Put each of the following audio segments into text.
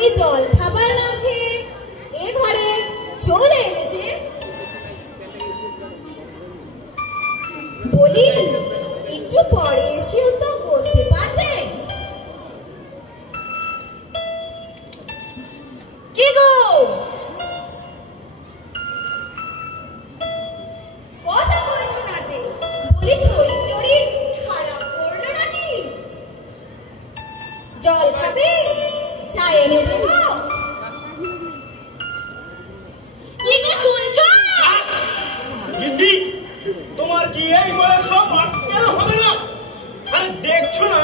তুমি জল খাবার না খেয়ে এ ঘরে চলে এলে যে? বলি একটু পরে এসেও তো বসতে পারতে। কি গো, কথা বলছো না যে? বলি শরীর টরীর খারাপ করলো নাকি? জল খাবে? চা এনে দেবো? কি গো শুনছো? গিন্নি, তোমার কি এই বলে সব আটকেল হবে না? আরে দেখছো না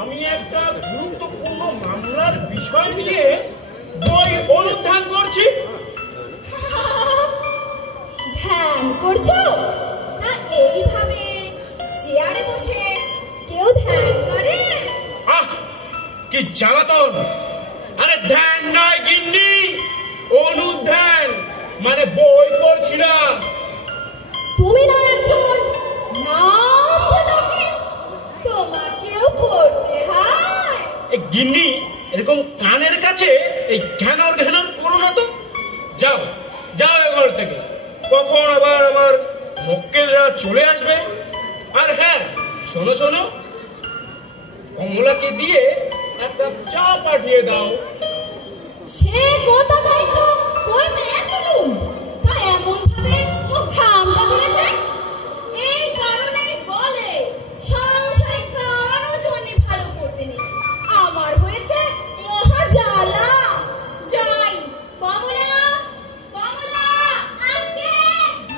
আমি একটা গুরুত্বপূর্ণ মামলার বিষয় নিয়ে বই অনুধান করছি। ধ্যান করছো? না এইভাবে চেয়ারে বসে কেউ ধ্যান করে? আহ, কি জ্বালাতন! আরে ধ্যান নয় গিন্নি, অনুধ্যান, মানে বই পড়ছিলাম। তুমি না একজন নাম থাকে, তোমাকেও পড়তে হয়। এই গিন্নি, এরকম কানের কাছে এই ঘ্যানর ঘ্যানর করো না তো। যাও যাও এ ঘর থেকে, কখন আবার আমার মক্কেলরা চলে আসবে। আর হ্যাঁ, শোনো শোনো, কমলাকে দিয়ে একটা চা পাঠিয়ে দাও। সে কথাটাই তো বলতে এসেছিলুম, তা এমন ভাবে মুখ ঝামটা ধরেছে। এই কারণেই বলে সংসারে কারো জন্য ভালো করতে নেই। আমার হয়েছে মহা জ্বালা। যাই, কমলা কমলা আগে।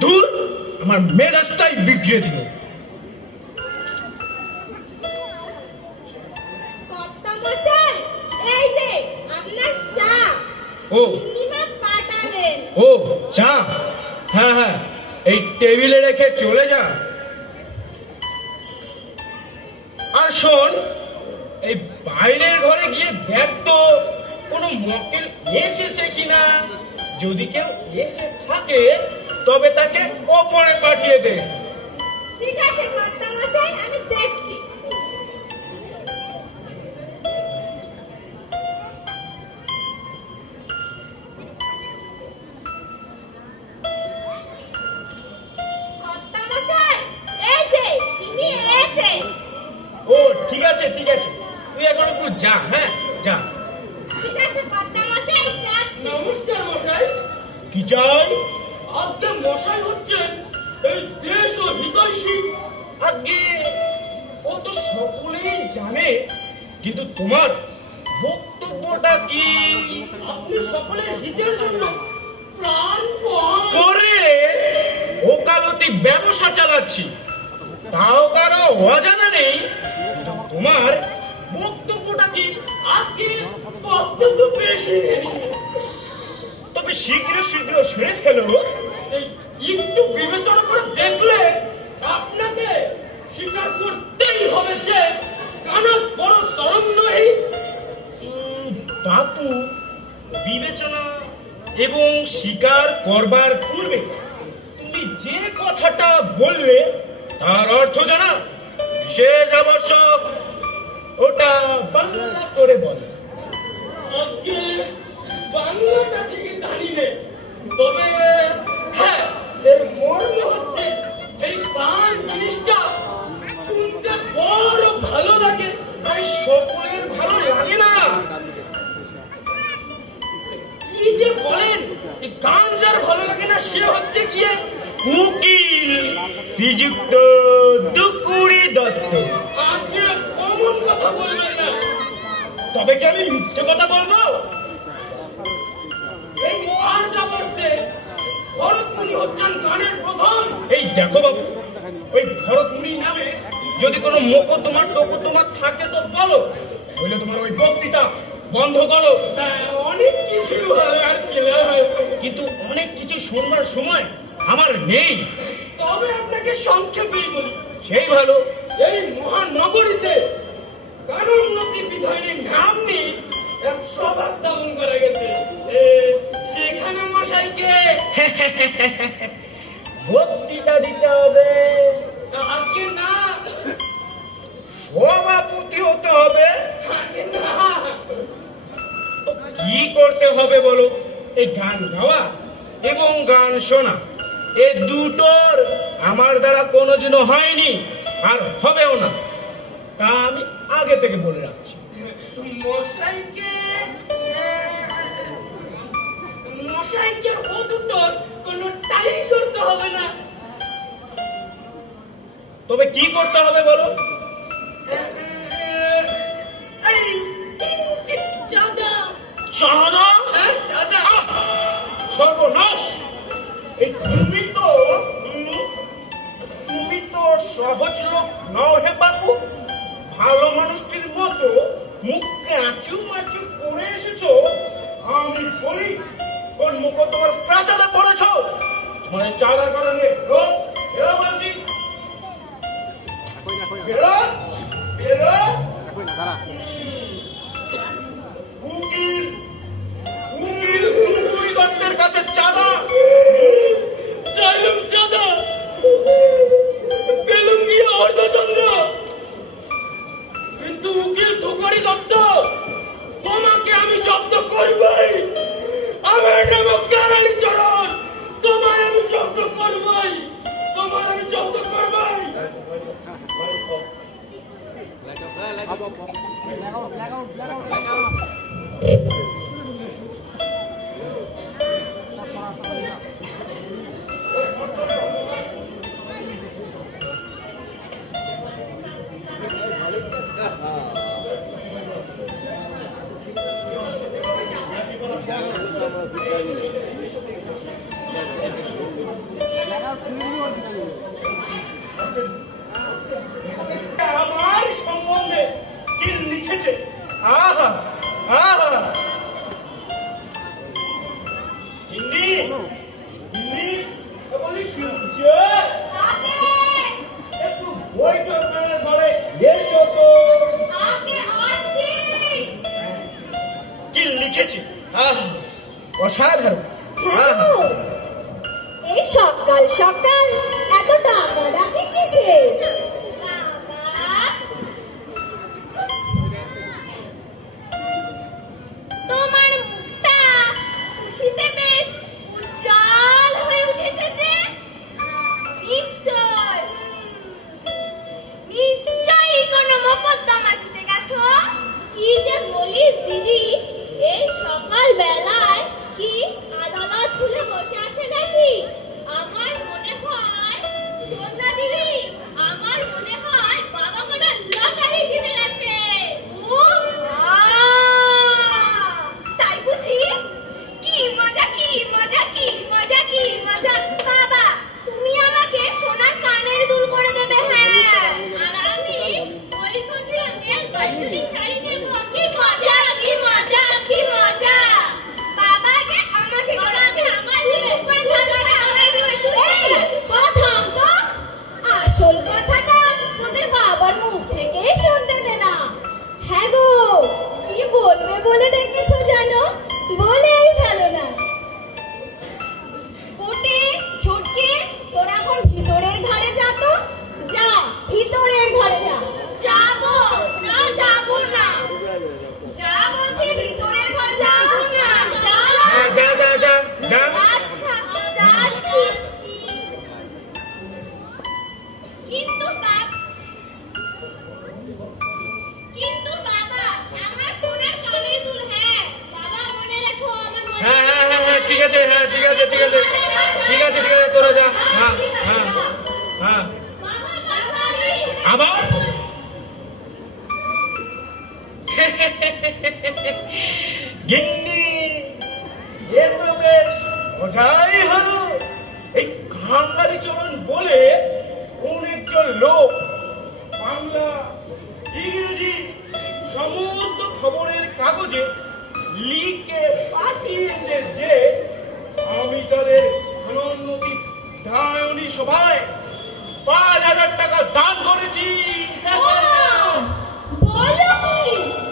ধুর, আমার মেজাজটাই বিগড়ে দিল। কর্তামশাই, এই যে আপনার চা। ও গিন্নিমা পাঠালেন। ও চা, হ্যাঁ হ্যাঁ, এই টেবিলে রেখে চলে যা। আর শোন, এই বাইরের ঘরে গিয়ে দেখ তো কোনো মক্কেল এসেছে কিনা। যদি কেউ এসে থাকে তবে তাকে ওপরে পাঠিয়ে দে। ঠিক আছে কর্তামশাই, আমি দেখছি। কর্তামশাই, এই যে তিনি এসেছেন। ও ঠিক আছে ঠিক আছে, তুই এখন একটু যা, হ্যাঁ যা। ঠিক আছে কর্তামশাই, যাচ্ছি। নমস্কার মশাই। কি চাই? আজকে মশাই হচ্ছেন এই দেশ ও হিতৈষী। আগে ও তো সকলেই জানে, কিন্তু তোমার বক্তব্যটা কি? আপনি সকলের হিতের জন্য প্রাণপণ করে ওকালতি ব্যবসা চালাচ্ছি, তাও কারো অজানা নেই। কিন্তু তোমার বক্তব্যটা কি? আজকে বক্তব্য বেশি নেই, তবে শীঘ্র শীঘ্র সেরে ফেলো। এই একটু বিবেচনা করে দেখলে আপনাকে স্বীকার করতেই হবে যে কানা বড় তরঙ্গ নয়। বাপু, বিবেচনা এবং স্বীকার করবার পূর্বে তুমি যে কথাটা বললে তার অর্থ জানা বিশেষ আবশ্যক। ওটা বাংলা করে বল। আজকে বাংলাটা ঠিক জানি নে, তবে হ্যাঁ, এর মর্ম হচ্ছে এই প্রাণ জিনিসটা শুনতে বড় ভালো লাগে। তাই সকলের ভালো লাগে না। কি যে বলেন, এই গান যার ভালো লাগে না সে হচ্ছে গিয়ে উকিল শ্রীযুক্ত দুকুড়ি দত্ত। আজকে অমন কথা বলবেন না। তবে কি আমি মিথ্যে কথা বলবো? এই আর যাবর্তে ভরতমুনি হচ্ছেন গানের প্রথম। এই দেখো বাবু, ওই ভরতমুনি নামে যদি কোনো মোকদ্দমা টোকদ্দমা থাকে তো বলো, বলে তোমার ওই বক্তৃতা বন্ধ করো। অনেক কিছু আর ছিল, কিন্তু অনেক কিছু শুনবার সময় আমার নেই। তবে আপনাকে সংক্ষেপেই বলি। সেই ভালো। এই মহানগরীতে কানোন্নতি বিধানের নাম নিয়ে এক সভা স্থাপন করা গেছে। সেখানে মশাইকে বক্তৃতা দিতে হবে, আগে না, সভাপতি হতে হবে। আগে না, তো কি করতে হবে বলো? এই গান গাওয়া এবং গান শোনা, এ দুটোর আমার দ্বারা কোনোদিনও হয়নি আর হবেও না, তা আমি আগে থেকে বলে রাখছি। মশাইকে ও দুটোর কোনো টাই করতে হবে না। তবে কি করতে হবে বলো? এই চাঁদা। চাঁদা? হ্যাঁ, চাঁদা। সর্বনাশ! এই তুমি তো সহজ লোক নও হে বাপু। ভালো মানুষটির মতো মুখকে আঁচু মাচু করে এসেছো। আমি বলি কোন মুকদ্দমার ফাঁসাতে পড়েছো? তোমার এই চাঁদা কারণে এরা বলছি বেরো বেরো। উকিল উকিল হুড়মুড়ি দত্তের কাছে চাঁদা চাইলুম চাঁদা, পেলুম গিয়ে অর্ধচন্দ্র। কিন্তু উকিল ধুকরি দত্ত, তোমাকে আমি জব্দ করবই। আমার নাম কারালি চরণ, তোমায় আমি জব্দ করবই, তোমার আমি জব্দ করবই। আমার সম্বন্ধে কি লিখেছে? আহা আহা, হিন্দি হিন্দি বলি সূর্য, একটু বৈঠকের ঘরে এসো তো। কি লিখেছে? আহা, অসাধারণ। আহা, এই সকাল সকাল এত টাকা ডাকি কিসে? তোমার মুখটা খুশিতে বেশ উজ্জ্বল হয়ে উঠেছে যে। নিশ্চয়ই কোনো মোকদ্দমা জিতে গেছো। কি যে বলিস দিদি, এই সকাল বেলায় কি আদালত খুলে বসে আছে নাকি? আমার মনে হয়, শোন না দিদি, আমার মনে হয় বাবা মনে লটারি জিতে গেছে। তাই বুঝি? কি মজা কি মজা কি মজা কি মজা। বাবা, তুমি আমাকে সোনার কানের দুল করে দেবে। হ্যাঁ, আর আমি বৈকুণ্ঠী রঙের বাসন্তী শাড়ি নেব। কি মজা কি মজা কি মজা। বাবাকে আমাকে আমাকে আমার চুপ করে থাকবে। এই তোরা থাম তো। আসল কথাটা তোদের বাবার মুখ থেকে শুনতে দে না। হ্যাঁ গো, কি বলবে বলে ডেকেছো জানো? বলেই ফেলো না। পোটে ছোটকে তোরা এখন ভিতরের ঘরে যা তো। যা ভিতরের ঘরে যা। যাবো না, যাবো না। যা বলছি, ভিতরের ঘরে যা। যা। হ্যাঁ, যা যা যা যা। আচ্ছা যাচ্ছি। কিন্তু বাবা, আমার সোনার কানের দুল। হ্যাঁ বাবা, মনে রেখো আমার মনে। হ্যাঁ হ্যাঁ হ্যাঁ হ্যাঁ, ঠিক আছে, হ্যাঁ ঠিক আছে ঠিক আছে ঠিক আছে ঠিক আছে, তোরা যা। হ্যাঁ হ্যাঁ হ্যাঁ। বাবা বাবা, আমি আবার গিন্নি, এ তো বেশ মজাই হলো। এই কাঙালি চরণ বলে অনেকজন লোক বাংলা ইংরেজি সমস্ত খবরের কাগজে লিখে পাঠিয়েছে যে আমি তাদের ধনোন্নতি দায়নী সভায় 5,000 টাকা দান করেছি। বলো কি?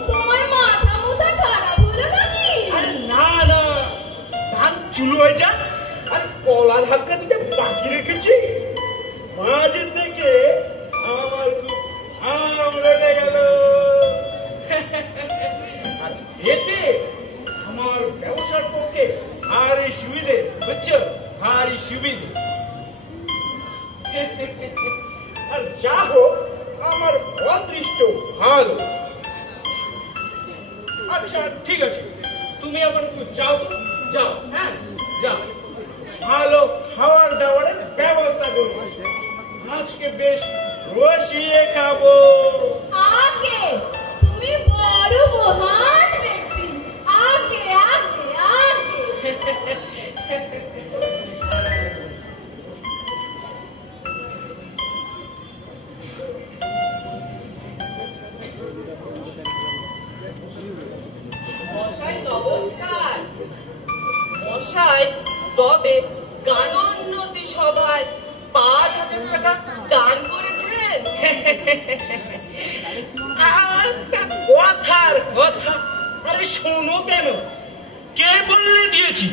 তোমার মাথা মুথা খারাপ হলো নাকি? আরে না না, ধান চুলো হয়ে যাক আর কলা ধাক্কা দিতে বাকি রেখেছি। মাঝে থেকে আমার খুব আম লেগে গেল। আর এতে আমার ব্যবসার পক্ষে ভারী সুবিধে, বুঝছো, ভারী সুবিধে। আর যা হোক আমার অদৃষ্ট ভালো। আচ্ছা ঠিক আছে, তুমি এখন একটু যাও তো, যাও, হ্যাঁ যাও, ভালো খাবার দাবারের ব্যবস্থা করবো, আজকে বেশ বসিয়ে খাবো। আগে তুমি বড় মহান ব্যক্তি, আগে আগে আগে। মশাই নমস্কার। মশাই, তবে গানোন্নতি সভায় 5,000 টাকা দান করেছেন। একটা কথার কথা, আরে শোনো কেন, কে বললে দিয়েছি?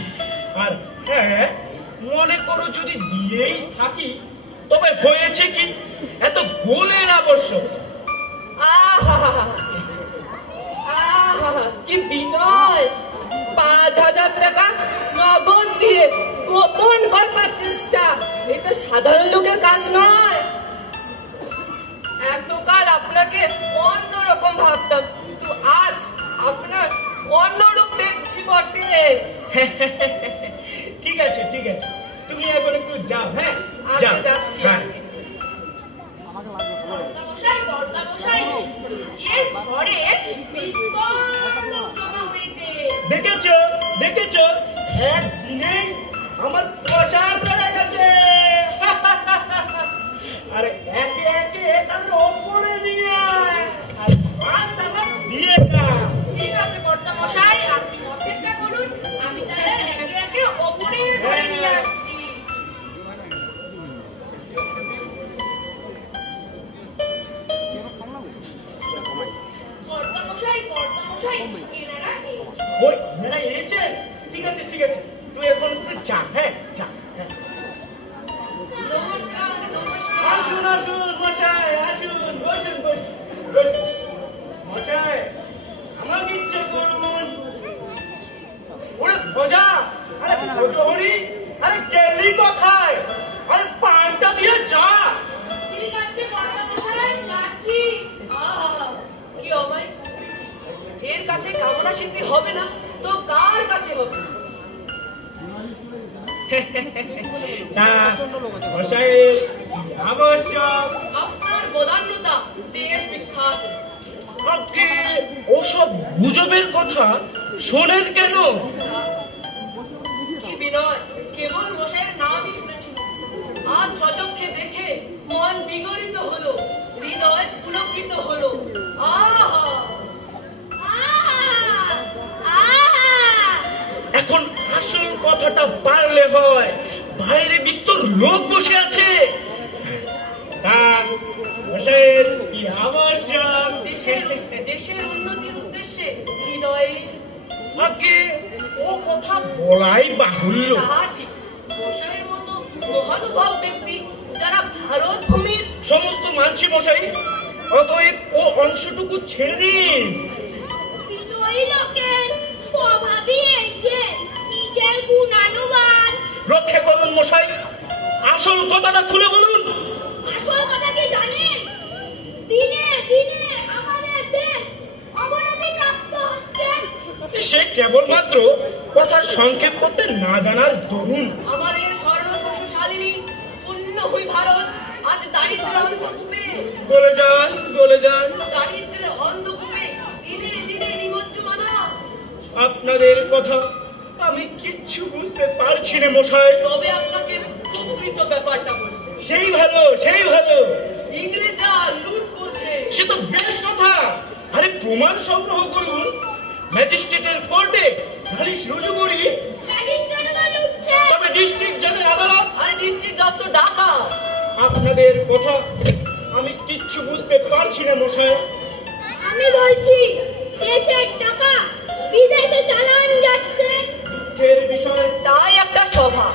আর হ্যাঁ, মনে করো যদি দিয়েই থাকি তবে হয়েছে কি, এত গোলের আবশ্যক। আহা আহা, কি বিনয়! 5,000 টাকা নগদ দিয়ে গোপন করবার চেষ্টা, এটা সাধারণ লোকের কাজ নয়। এতকাল আপনাকে অন্যরকম ভাবতাম, কিন্তু আজ আপনার অন্যরূপ দেখছি বটে। ঠিক আছে ঠিক আছে, তুমি এখন একটু যাও, হ্যাঁ আগে যাও, যাচ্ছি। হ্যাঁ। কর্তামশাই, কর্তামশাই, নিজের ঘরে বিস্তর লোক জমা হয়েছে। দেখেছো দেখেছো, একদিনে আমার প্রসার বেড়ে গেছে। আরে একে একে তাদের ওপরে নিয়ে আয়, আর ভাত আমার দিয়ে যা। ঠিক আছে কর্তামশাই, আপনি অপেক্ষা করুন, আমি তাদের একে একে ওপরে ঘরে নিয়ে আসছি। কর্তামশাই, কর্তামশাই, এনারা এসেছে। ওই মেয়েরা এনেছে, ঠিক আছে ঠিক আছে, তুই এখন একটু যা, হ্যাঁ যা, হ্যাঁ। নমস্কার নমস্কার। আসুন আসুন মশাই, আসুন, বসুন বসুন বসুন। মশাই আমাকে ইচ্ছে করুন। ওরে ভোজা, আরে ভোজহরি, আরে গেলি কোথায়? আরে পানটা দিয়ে যা। ঠিক আছে কর্তামশাই, যাচ্ছি। আহা, কি অমায়িক! এর কাছে কামনা সিদ্ধি হবে না তো কার কাছে হবে? তা মশাই আবশ্যক আপনার বদান্যতা দেশ বিখ্যাত। আপনি ওসব গুজবের কথা শোনেন কেন? কি বিনয়! কেবল মশাইয়ের নামই শুনেছিল, আজ সচক্ষে দেখে মন বিগলিত হলো, হৃদয় পুলকিত হলো। আহা! এখন আসল কথাটা পারলে হয়, বাইরে বিস্তর লোক বসে আছে। তা মশাইয়ের কি আবশ্যক? দেশের উন্নতির উদ্দেশ্যে হৃদয়ে আপনি ও কথা বলাই বাহুল্য। তাহা ঠিক। মশাইয়ের মতো মহানুভব ব্যক্তি যারা ভারত ভূমির সমস্ত মানছি মশাই, অতএব ও অংশটুকু ছেড়ে দিন। বিনয়ী লোকের স্বভাবই এই যে নিজের গুণানুবাদ। রক্ষা করুন মশাই, আসল কথাটা খুলে বলুন। আসল কথা কি জানেন? দিনে দিনে আমাদের দেশ অবনতি প্রাপ্ত হচ্ছে। সে কেবলমাত্র কথা সংক্ষেপ করতে না জানার দরুন। আমাদের স্বর্ণশস্যশালিনী পুণ্যভূমি ভারত আজ দারিদ্র্যের অন্ধকূপে, বলে যান বলে যান। দারিদ্র্যের অন্ধকূপে দিনে দিনে নিমজ্জমানা। আপনাদের কথা আমি কিচ্ছু বুঝতে পারছি না মশাই। তবে আপনাকে প্রকৃত ব্যাপারটা বলি। সেই ভালো সেই ভালো। ইংরেজরা লুট করছে। সে তো বেশ কথা, আরে প্রমাণ সংগ্রহ করুন, ম্যাজিস্ট্রেটের কোর্টে নালিশ রুজু করি, ম্যাজিস্ট্রেটরা লুটছে। তবে ডিস্ট্রিক্ট জাজের আদালত। আর ডিস্ট্রিক্ট জাজ তো ঢাকা। আপনাদের কথা আমি কিচ্ছু বুঝতে পারছি না মশাই। আমি বলছি দেশের টাকা বিদেশে চালান যাচ্ছে। দুঃখের বিষয়, তাই একটা সভা।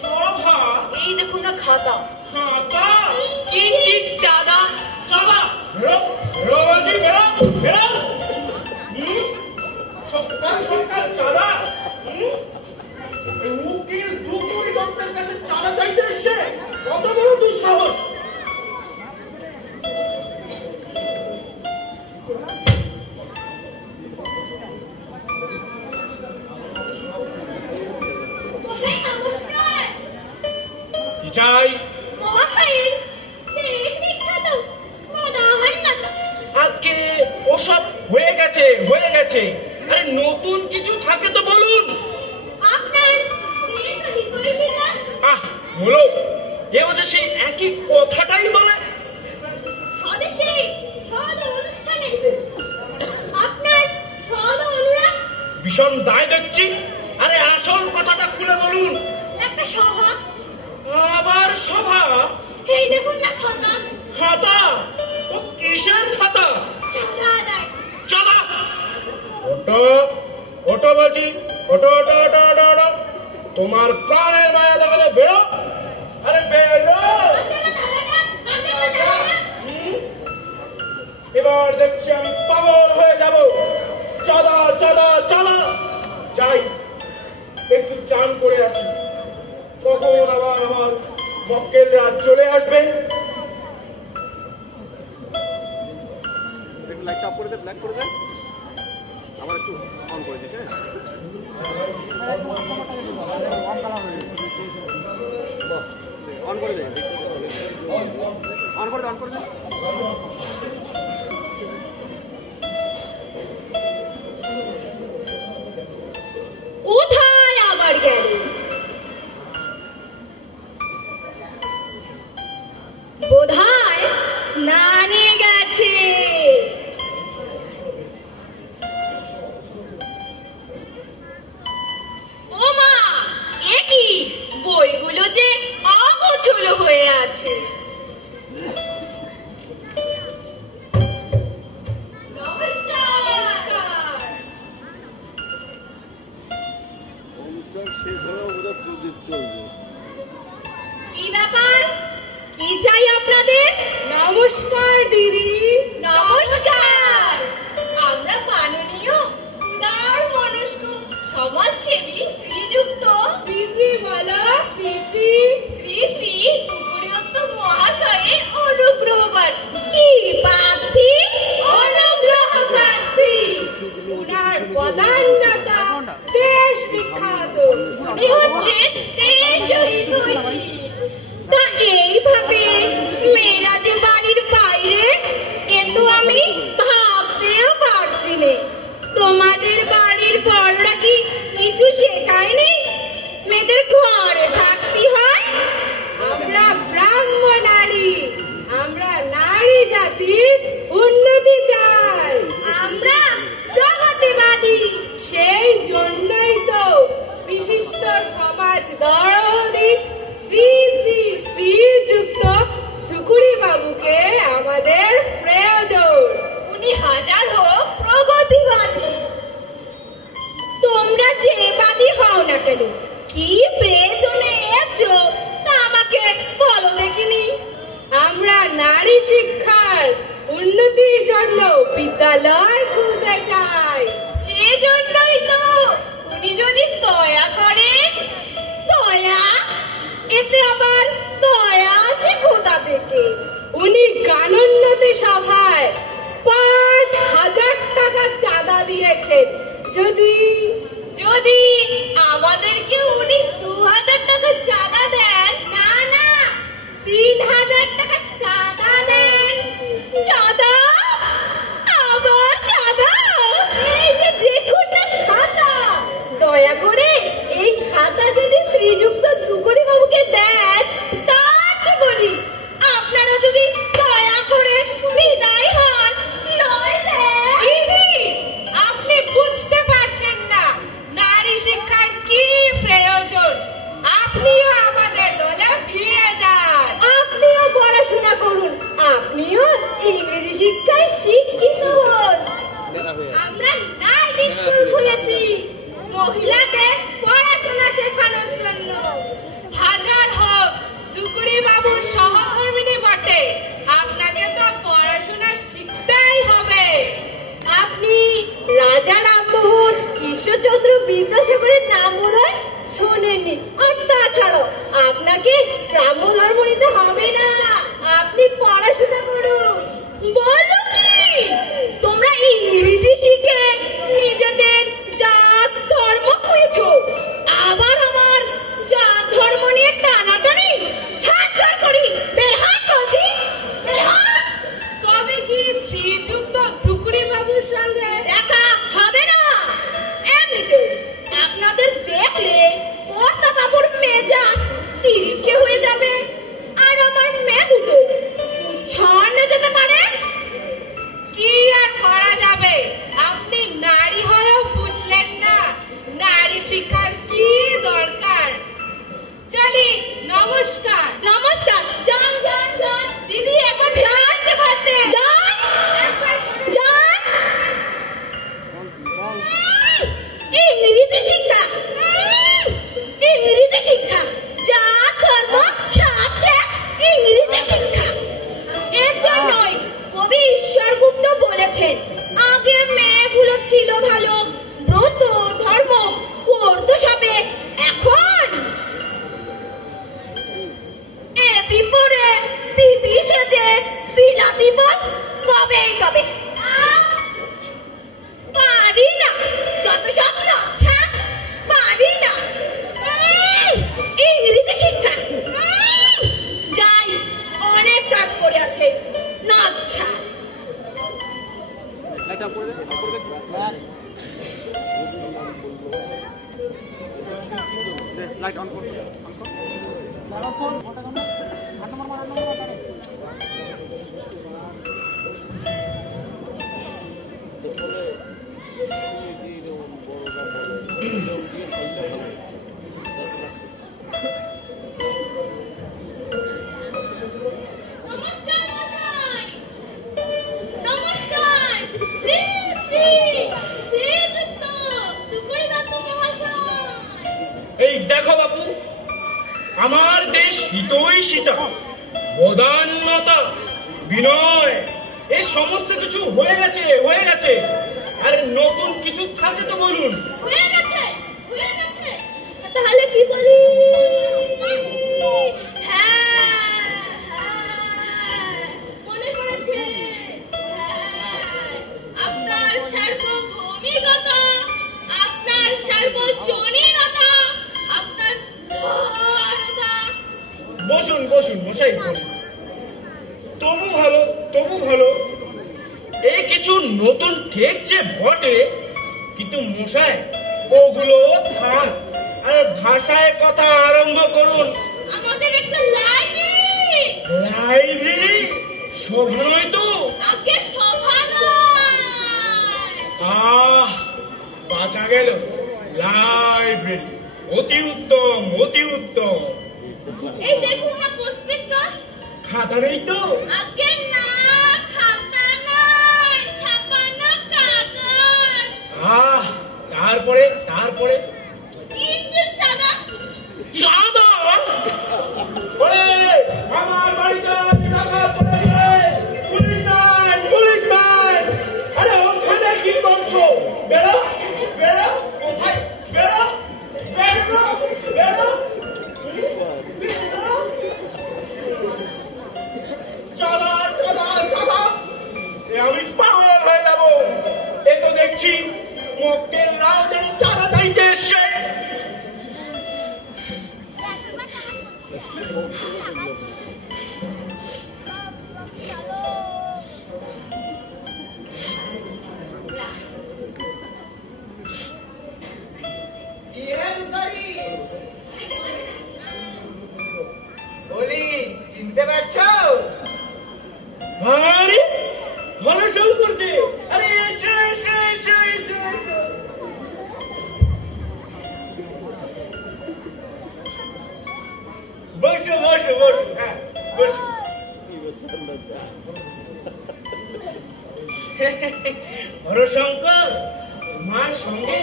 সভা, এই দেখুন না খাতা, খাতা, কিঞ্চিত চাঁদা। চাঁদা, বেরো বেরো বাজি, বেরো বেরো। সরকার সরকার কত বড় দুঃসাহস! মশাই নমস্কার। কি চাই? মহাশয়ের দেশ বিখ্যাত মদাহন্নতা। আজকে ওসব হয়ে গেছে, হয়ে গেছে। আরে নতুন কিছু থাকে তো বলুন। আপনার দেশ হিতৈষিতা আহ বলো, এ হচ্ছে সেই একই কথাটাই বলে। স্বদেশে সদ অনুষ্ঠানে আপনার সদ অনুরাগ। ভীষণ দায় দেখছি। আরে আসল কথাটা খুলে বলুন। একটা সভা, আবার সভা? এই দেখুন না খাতা, খাতা? ও কিসের খাতা? চাঁদা আদায়। চলো ওটো, ওটো বলছি, ওটো ওটো ওটো ওটো ওটো। তোমার প্রাণের মায়া দেখালে বেরো। আরে বেরো। এবার দেখছি আমি পাগল হয়ে যাব। চলো চলো চলো। যাই একটু চান করে আসি, কখন আবার আমার মক্কেল রাত চলে আসবে। একটু লাইটটা অফ করে দে, ব্ল্যাক করে দে, আবার একটু অন করে দিস। অন করে দে, অন করে দে, অন করে দে। কোথায় আবার গেল? বোধহয় স্নানে গেছে। ও মা, এ কি? বইগুলো যে অগোছলো হয়ে আছে। নমস্কার। অনুষ্ঠান শেষ হলেও বোধহয় প্রদীপ চলবে। কি ব্যাপার? কি চাই আপনাদের? নমস্কার দিদি। নমস্কার। আমরা মাননীয় উদার মনস্ক সমাজসেবী শ্রীযুক্ত শ্রী শ্রী বলো শ্রী শ্রী শ্রী শ্রী তুকুরিদত্ত মহাশয়ের অনুগ্রহ প্রার্থী। কি প্রার্থী? অনুগ্রহ প্রার্থী। উনার পদান্নতা দেশ বিখ্যাত। উনি হচ্ছেন দেশ হিতৈষী। তা এইভাবে মেয়েরা যে বাড়ির বাইরে, এ তো আমি ভাবতেও পারছি না। তোমাদের বাড়ির বড়রা কি কিছু শেখায়নি? মেয়েদের ঘরে থাকতে হয়। আমরা ব্রাহ্ম নারী, আমরা নারী জাতির উন্নতি চাই, আমরা প্রগতিবাদী। সেই জন্যই তো বিশিষ্ট সমাজ দরদি শ্রী শ্রী শ্রীযুক্ত ধুকুরি বাবুকে আমাদের প্রয়োজন। উনি হাজার হোক প্রগতিবাদী। তোমরা যে বাদী হও না কেন, কি প্রয়োজনে এসো তা আমাকে বলো দেখিনি। আমরা নারী শিক্ষার উন্নতির জন্য বিদ্যালয় খুলতে চাই। সেজন্যই তো উনি যদি দয়া করেন। দয়া? এতে আবার দয়া আসে কোথা থেকে? উনি গানোন্নতি সভায় 5,000 টাকা চাঁদা দিয়েছেন। যদি যদি আমাদেরকে উনি 2,000 টাকা চাঁদা দেন। না না, 3,000 টাকা চাঁদা দেন। চাঁদা? আবার চাঁদা? এই যে দেখুন না খাতা, দয়া করে এই খাতা যদি শ্রীযুক্ত ধুকুরি বাবুকে দেন, তার যে বলি আপনারা যদি দয়া করে বিদায় হন। নইলে দিদি, আপনি বুঝতে পারছেন না নারী শিক্ষার কি প্রয়োজন। আপনিও আমাদের দলে ফিরে যান। আপনিও পড়াশোনা করুন, আপনিও ইংরেজি শিক্ষায় শিক্ষিত হন। আমরা নারী স্কুল খুলেছি মহিলাদের পড়াশোনা শেখানোর জন্য। হাজার হোক ধুকুরি বাবু সহধর্মিণী বটে, আপনাকে তো পড়াশোনা শিখতেই হবে। আপনি রাজা রামমোহন ঈশ্বরচন্দ্র বিদ্যাসাগরের নাম বোধহয় শোনেননি। আর তাছাড়াও আপনাকে ব্রাহ্ম ধর্ম নিতে হবে না, আপনি পড়াশোনা করুন। বলো কি তোমরা ইংরেজি শিখে নিজেদের জাত ধর্ম খুঁজছো, আবার আমার জাত ধর্ম নিয়ে টানাটানি? হাত জোর করি, বের হন বলছি, বের হন। তবে কি শ্রীযুক্ত ধুকুরি বাবুর সঙ্গে দেখা হবে না। এমনিতেও আপনাদের দেখলে কর্তা বাবুর মেজাজ তিরিক্ষে হয়ে যাবে, আর আমার মেয়ে দুটো উচ্ছন্নে যেতে পারে। কি আর করা যাবে, আপনি নারী হয়েও বুঝলেন না নারী শিক্ষার কি দরকার। চলি, নমস্কার। নমস্কার। যান যান যান দিদি, একবার যান কে পারতে যান, একবার যান। ইংরেজি শিক্ষা, ইংরেজি শিক্ষা, যা ধর্ম সব শেষ ইংরেজি শিক্ষা। এর জন্যই কবি ঈশ্বরগুপ্ত বলেছেন, আগে মেয়েগুলো ছিল ভালো, ব্রত ধর্ম করতো সবে, এখন এপি পরে পিপি সেজে বিলাতি বল কবে কবে। পারি না, যত সব নচ্ছা, পারি না। ইংরেজি শিক্ষা, যাই, অনেক কাজ পড়ে আছে, নচ্ছা। লাইট অফ করে দে, অফ করে দে। দে, লাইট অন কর, অন কর। নমস্কার মশাই, নমস্কার। শ্রী শ্রী শ্রীযুক্ত ধুকুরি দত্ত মহাশয়। এই দেখো বাপু, আমার দেশ হিতৈষিতা, বদান্যতা, বিনয়, এই সমস্ত কিছু হয়ে গেছে, হয়ে গেছে। আরে নতুন কিছু থাকে তো বলুন। হয়ে গেছে, হয়ে গেছে। তাহলে কি বলি? হ্যাঁ, হ্যাঁ, মনে পড়েছে। হ্যাঁ, আপনার সার্বভৌমিকতা, আপনার সার্বজনীনতা, আপনার ধর্মতা। বসুন বসুন মশাই, বসুন। তবু ভালো, তবু ভালো। এই কিছু নতুন ঠেকছে বটে, কিন্তু মশাই ওগুলো থাক, আর ভাষায় কথা আরম্ভ করুন। আমাদের একটা লাইব্রেরি। লাইব্রেরি? শোভা নয় তো? আগে সভা নয়। আহ, বাঁচা গেল। লাইব্রেরি অতি উত্তম, অতি উত্তম। এই দেখুন না প্রসপেক্টাস। খাতা নেই তো? আগে না, খাতা নয়, ছাপানো কাগজ। আহ, তারপরে তারপরে ইঞ্জিন চাঁদা। চাঁদা? ওরে, আমার বাড়িতে টাকা পড়েছে, পুলিশম্যান, পুলিশম্যান। আরে ওখানে কি করছো? বেরো, বেরো, কোথায়? বেরো, বেরো, বেরো, বেরো। চাঁদা, চাঁদা, চাঁদা। এ আমি পাগল হয়ে যাবো। এ তো দেখছি মক্কেলরাও যেন চাঁদা চাইতে এসছে। বলি, চিনতে পারছো? আরে ভালো শুরু করছে। আরে এসো এসো এসো এসো এসো। বসো বসো বসো, হ্যাঁ বসো। হরশঙ্কর, মার সঙ্গে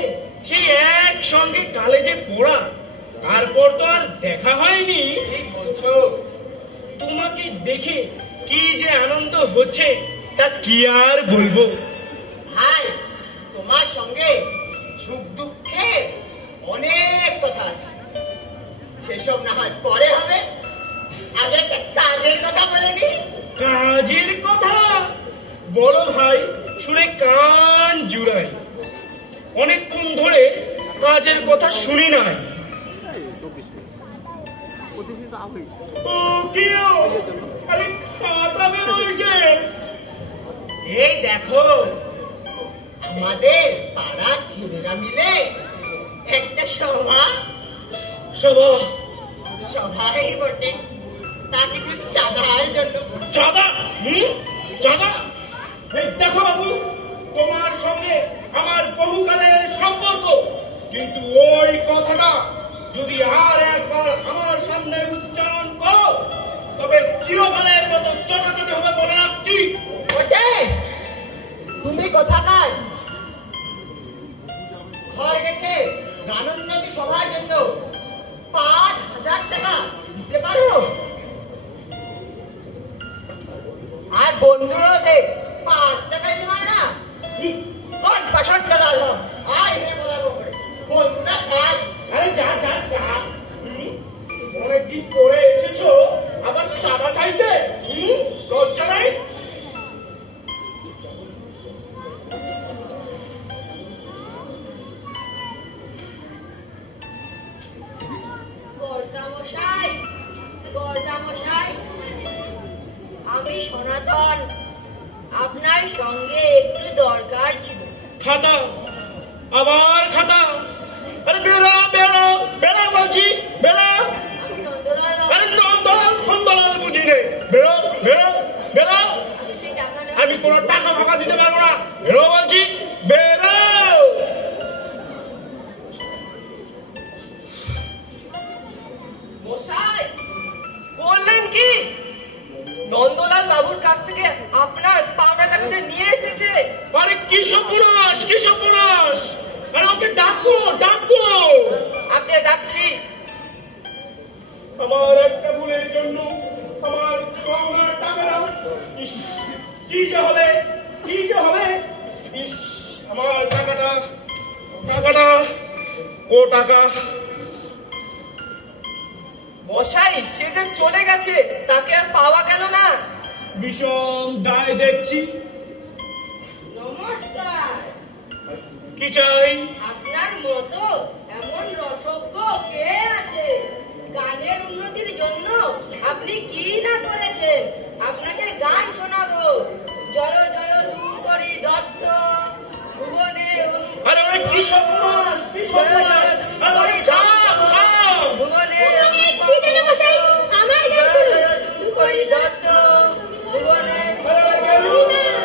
সেই একসঙ্গে কলেজে পড়া, তারপর তো আর দেখা হয়নি। কি বলছো? তোমাকে দেখে কি যে আনন্দ হচ্ছে তা কি আর বলবো। ভাই, তোমার সঙ্গে সুখ দুঃখে অনেক কথা আছে। সেসব না হয় পরে হবে, আগে একটা কাজের কথা বলে নি। কাজের কথা? বলো ভাই, শুনে কান জুড়াই। অনেকক্ষণ ধরে কাজের কথা শুনি নাই। ও কিও, আরে খাতা বের হয়েছে। এই দেখো, আমাদের পাড়ার ছেলেরা মিলে একটা সভাই বটে, তা কিছু চাঁদার জন্য। চাঁদা? চাঁদা? এই দেখো বাবু, তোমার সঙ্গে আমার বহুকালের সম্পর্ক, কিন্তু ওই কথাটা যদি আর একবার আমার সামনে উচ্চারণ করো তবে চিরকালের মতো চটাচটি হবে বলে রাখছি। ওঠে, তুমি কোথাকার? ঘর গেছে গানোন্নতি সভার জন্য 5,000 টাকা দিতে পারো? আর বন্ধুরাতে 5 টাকা দিতে পারে না? কোন পছন্দ লাগলো? আর এখানে বলা করে বন্ধুরা ছাড়। আরে যা যা যা, অনেকদিন পরে এসেছো আবার চাঁদা চাইতে, লজ্জা নাই? কর্তামশাই, আমি সনাতন, আপনার সঙ্গে একটু দরকার ছিল। খাতা? আবার খাতা? আরে বেরো বেরো বেরো বলছি, বেরো। আমি নন্দলাল, আরে নন্দলাল ফন্দলাল বুঝি রে, বেরো বেরো বেরো। আমি সেই টাকা না। আমি কোনো টাকা ফাঁকা দিতে পারবো না, বেরো বলছি, বেরো। মশাই করলেন কি? নন্দলাল বাবুর কাছ থেকে আপনার পাওনা টাকা যে নিয়ে এসেছে। আরে কি সর্বনাশ, কি সর্বনাশ! আরে ওকে ডাকো ডাকো। আপনি যাচ্ছি। আমার একটা ভুলের জন্য আমার পাওনার টাকাটা, ইস কি যে হবে, কি যে হবে! ইস, আমার টাকাটা, ও টাকা। মশাই সে যে চলে গেছে, তাকে আর পাওয়া গেল না। বিষম দায় দেখছি। নমস্কার। কি চাই? আপনার মতো এমন রসজ্ঞ কে আছে? গানের উন্নতির জন্য আপনি কি না করেছেন? আপনাকে গান শোনাবো। জয় জয় দুকরি দত্ত, ভুবনে আরে ওরে কি সর্বনাশ, কি সর্বনাশ! আরে ওরে থাম থাম। ভুবনে কি যেন মশাই, আমার গান শুনুন। দুকরি দত্ত, ভুবনে আরে গেলু,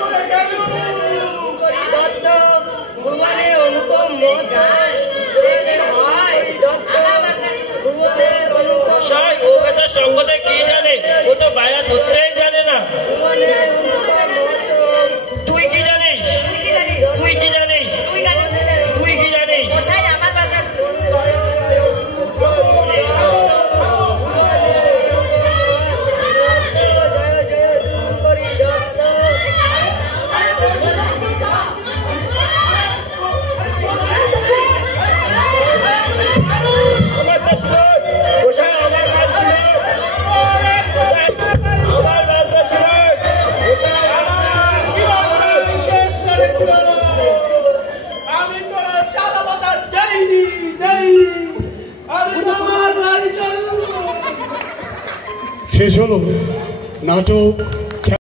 আরে গেলু। দুকরি দত্ত, ভুবনে অনুপম গান। সে যে হয় দত্ত, ভুবনে অনুপম মশাই ও কথা সঙ্গতে কি জানে, ও তো বায়া ধরতেই জানে না। ভুবনে অনুপম তুই কি জানিস? তুই কি জানিস? তুই কি জানিস? মশাই আমার বাজনা আমার তো শোন, মশাই আমার গান শুনুন। মশাই আমার গানটা শুনুন। মশাই আমার জীবনটা শেষ করে দিল। আমি কোনো চাঁদাবাদা দেইনি। আমি তো আমার বাড়ি চলবো। শেষ হলো নাটক